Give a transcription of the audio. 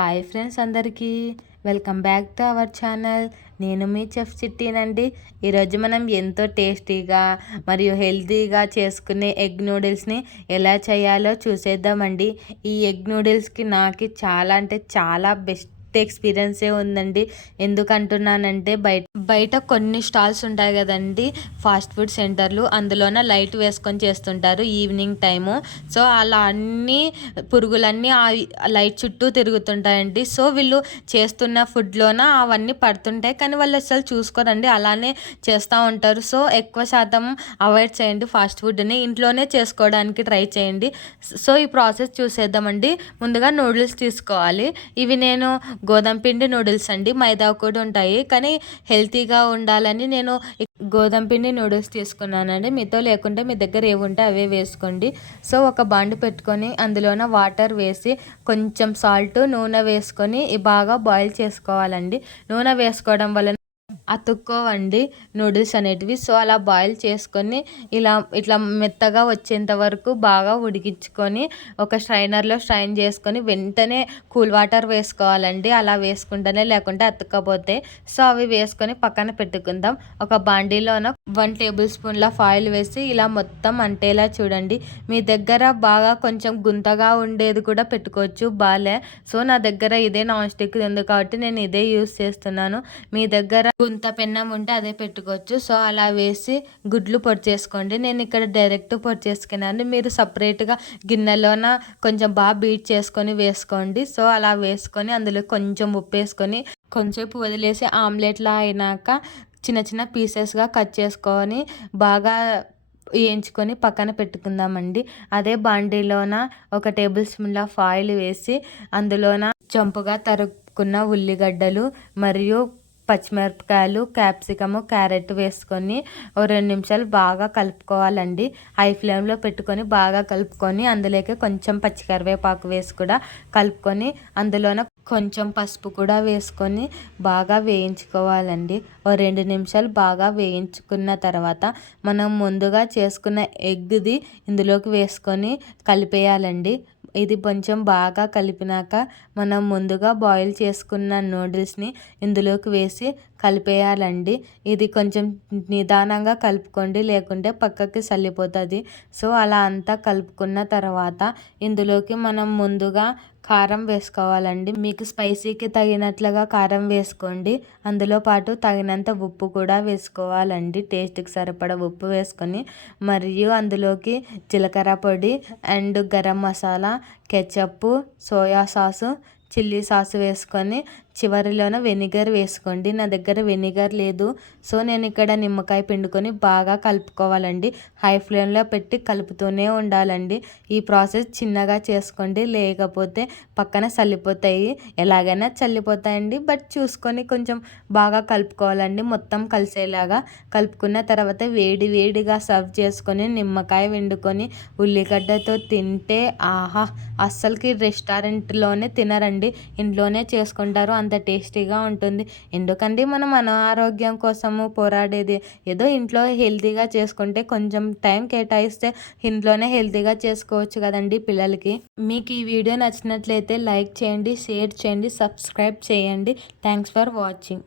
Hi friends అందరికీ welcome back to our channel. నేను మీ chef చిట్టీనండి. ఈరోజు మనం ఎంతో టేస్టీగా మరియు హెల్తీగా చేసుకునే ఎగ్ నూడిల్స్ని ఎలా చేయాలో చూసేద్దామండి. ఈ ఎగ్ నూడిల్స్కి నాకు చాలా అంటే చాలా బెస్ట్ ఎక్స్పీరియన్సే ఉందండి. ఎందుకంటున్నానంటే బయట కొన్ని స్టాల్స్ ఉంటాయి కదండి, ఫాస్ట్ ఫుడ్ సెంటర్లు, అందులోన లైట్ వేసుకొని చేస్తుంటారు ఈవినింగ్ టైము. సో అలా అన్నీ పురుగులన్నీ ఆ లైట్ చుట్టూ తిరుగుతుంటాయండి. సో వీళ్ళు చేస్తున్న ఫుడ్లోన అవన్నీ పడుతుంటాయి, కానీ వాళ్ళు అసలు చూసుకోరండి, అలానే చేస్తూ ఉంటారు. సో ఎక్కువ శాతం అవాయిడ్ చేయండి ఫాస్ట్ ఫుడ్ని, ఇంట్లోనే చేసుకోవడానికి ట్రై చేయండి. సో ఈ ప్రాసెస్ చూసేద్దామండి. ముందుగా నూడిల్స్ తీసుకోవాలి. ఇవి నేను గోధుమ పిండి నూడిల్స్ అండి, మైదా కూడా ఉంటాయి, కానీ హెల్తీగా ఉండాలని నేను గోధుమ పిండి నూడిల్స్ తీసుకున్నానండి. మీతో లేకుంటే మీ దగ్గర ఏవి ఉంటే అవే వేసుకోండి. సో ఒక బాండి పెట్టుకొని అందులోన వాటర్ వేసి కొంచెం సాల్ట్, నూనె వేసుకొని బాగా బాయిల్ చేసుకోవాలండి. నూనె వేసుకోవడం వలన అతుక్కోవండి నూడిల్స్ అనేటివి. సో అలా బాయిల్ చేసుకొని ఇట్లా మెత్తగా వచ్చేంత వరకు బాగా ఉడికించుకొని ఒక స్ట్రైనర్లో స్ట్రైన్ చేసుకొని వెంటనే కూల్ వాటర్ వేసుకోవాలండి. అలా వేసుకుంటేనే, లేకుంటే అతుక్కపోతే. సో అవి వేసుకొని పక్కన పెట్టుకుందాం. ఒక బాండీలోన 1 టేబుల్ స్పూన్ల ఆయిల్ వేసి ఇలా మొత్తం అంటేలా చూడండి. మీ దగ్గర బాగా కొంచెం గుంతగా ఉండేది కూడా పెట్టుకోవచ్చు, బాలే. సో నా దగ్గర ఇదే నాన్ స్టిక్ ఉంది కాబట్టి నేను ఇదే యూస్ చేస్తున్నాను. మీ దగ్గర గుంత పెన్నం ఉంటే అదే పెట్టుకోవచ్చు. సో అలా వేసి గుడ్లు పొడి చేసుకోండి. నేను ఇక్కడ డైరెక్ట్ పొడి చేసుకున్నాను. మీరు సపరేట్గా గిన్నెలోన కొంచెం బాగా బీట్ చేసుకొని వేసుకోండి. సో అలా వేసుకొని అందులో కొంచెం ఉప్పు వేసుకొని కొంచెంసేపు వదిలేసి ఆమ్లెట్లా అయినాక చిన్న చిన్న పీసెస్గా కట్ చేసుకొని బాగా వేయించుకొని పక్కన పెట్టుకుందామండి. అదే బాండీలోన 1 టేబుల్ స్పూన్ల ఆయిల్ వేసి అందులోన చంపుగా తరుక్కున్న ఉల్లిగడ్డలు మరియు పచ్చిమిరపకాయలు, క్యాప్సికము, క్యారెట్ వేసుకొని 2 నిమిషాలు బాగా కలుపుకోవాలండి. హై ఫ్లేమ్లో పెట్టుకొని బాగా కలుపుకొని అందులోకి కొంచెం పచ్చికరివేపాకు వేసి కూడా కలుపుకొని అందులోన కొంచెం పసుపు కూడా వేసుకొని బాగా వేయించుకోవాలండి. 2 నిమిషాలు బాగా వేయించుకున్న తర్వాత మనం ముందుగా చేసుకున్న ఎగ్ది ఇందులోకి వేసుకొని కలిపేయాలండి. ఇది కొంచెం బాగా కలిపినాక మనం ముందుగా బాయిల్ చేసుకున్న నూడిల్స్ని ఇందులోకి వేసి కలిపేయాలండి. ఇది కొంచెం నిదానంగా కలుపుకోండి, లేకుంటే పక్కకి సల్లిపోతుంది. సో అలా అంతా కలుపుకున్న తర్వాత ఇందులోకి మనం ముందుగా కారం వేసుకోవాలండి. మీకు స్పైసీకి తగినట్లుగా కారం వేసుకోండి. అందులో పాటు తగినంత ఉప్పు కూడా వేసుకోవాలండి. టేస్ట్కి సరిపడా ఉప్పు వేసుకొని మరియు అందులోకి జీలకర్ర పొడి and garam masala, ketchup, soya sauce, chilli sauce వేసుకొని చివరిలోన వెనిగర్ వేసుకోండి. నా దగ్గర వెనిగర్ లేదు, సో నేను ఇక్కడ నిమ్మకాయ పిండుకొని బాగా కలుపుకోవాలండి. హై ఫ్లేమ్లో పెట్టి కలుపుతూనే ఉండాలండి. ఈ ప్రాసెస్ చిన్నగా చేసుకోండి, లేకపోతే పక్కన చల్లిపోతాయి. ఎలాగైనా చల్లిపోతాయండి, బట్ చూసుకొని కొంచెం బాగా కలుపుకోవాలండి. మొత్తం కలిసేలాగా కలుపుకున్న తర్వాత వేడి వేడిగా సర్వ్ చేసుకొని నిమ్మకాయ పిండుకొని ఉల్లిగడ్డతో తింటే ఆహా, అస్సలకి రెస్టారెంట్లోనే తినరండి, ఇంట్లోనే చేసుకుంటారు. అంత టేస్టీగా ఉంటుంది. ఎందుకండి మనం అనారోగ్యం కోసము పోరాడేది? ఏదో ఇంట్లో హెల్తీగా చేసుకుంటే కొంచెం టైం కేటాయిస్తే ఇంట్లోనే హెల్తీగా చేసుకోవచ్చు కదండి పిల్లలకి. మీకు ఈ వీడియో నచ్చినట్లయితే లైక్ చేయండి, షేర్ చేయండి, సబ్స్క్రైబ్ చేయండి. Thanks for watching.